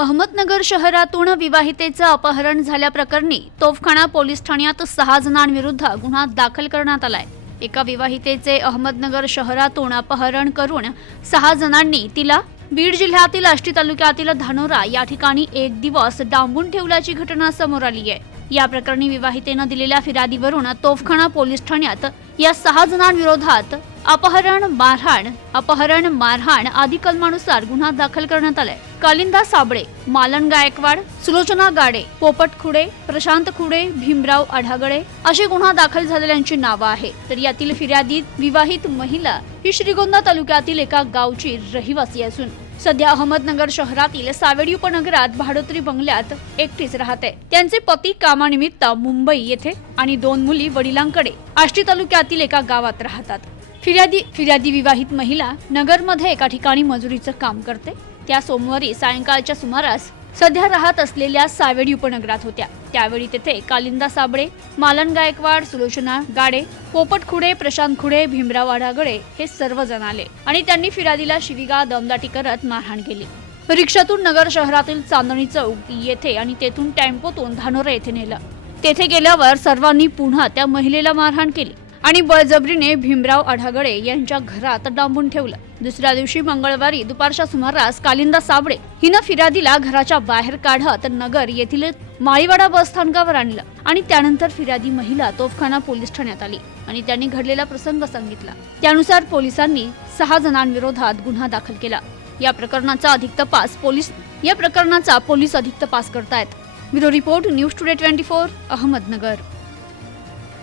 अहमदनगर शहरातून विवाहितेचं अपहरण झाल्याप्रकरणी तोफखाना पोलीस ठाण्यात सहा जणांविरुद्ध गुन्हा दाखल करण्यात आलाय. एका विवाहितेचे अहमदनगर शहरातून अपहरण करून सहा जणांनी तिला बीड जिल्ह्यातील आष्टी तालुक्यातील धानोरा या ठिकाणी एक दिवस डांबून ठेवल्याची घटना समोर आली आहे. या प्रकरणी विवाहितेनं दिलेल्या फिर्यादीवरून तोफखाना पोलीस ठाण्यात या सहा जणांविरोधात अपहरण मारहाण अपहरण मारहाण आदी कलमानुसार गुन्हा दाखल करण्यात आलाय. कालिंदा साबळे मालन गायकवाड सुलोचना गाडे पोपट खुडे प्रशांत खुडे भीमराव आढागळे अशी गुन्हा दाखल झालेल्यांची नावं आहे तर यातील फिर्यादीत विवाहित महिला ही श्रीगोंदा तालुक्यातील एका गावची रहिवासी असून सध्या अहमदनगर शहरातील सावेडी उपनगरात भाडोत्री बंगल्यात एकटीच राहते. त्यांचे पती कामानिमित्त मुंबई येथे आणि दोन मुली वडिलांकडे आष्टी तालुक्यातील एका गावात राहतात. फिर्यादी फिर्यादी विवाहित महिला नगरमध्ये एका ठिकाणी मजुरीचं काम करते. त्या सोमवारी सायंकाळच्या सुमारास सध्या राहत असलेल्या सावेडी उपनगरात होत्या. त्यावेळी तेथे कालिंदा साबळे मालन गायकवाड सुलोचना गाडे पोपट खुडे प्रशांत खुडे भीमराव आढागळे हे सर्वजण आले आणि त्यांनी फिरादीला शिविगा दमदाटी करत मारहाण केली. रिक्षातून नगर शहरातील चांदणी चौक येथे आणि तेथून टेम्पोतून धानोरा येथे नेलं. तेथे गेल्यावर सर्वांनी पुन्हा त्या महिलेला मारहाण केली. आणि बळजबरीने भीमराव आढागळे यांच्या घरात डांबून ठेवलं. दुसऱ्या दिवशी मंगळवारी दुपारच्या सुमारास कालिंदा साबळे हिनं फिर्यादीला घराच्या बाहेर काढत नगर येथील माळीवाडा बस स्थानकावर आणलं आणि त्यानंतर फिर्यादी महिला तोफखाना पोलीस ठाण्यात आली आणि त्यांनी घडलेला प्रसंग सांगितला. त्यानुसार पोलिसांनी सहा जणांविरोधात गुन्हा दाखल केला. या प्रकरणाचा अधिक तपास पोलीस या प्रकरणाचा पोलीस अधिक तपास करतायत. Bureau report news today twenty four Ahmednagar.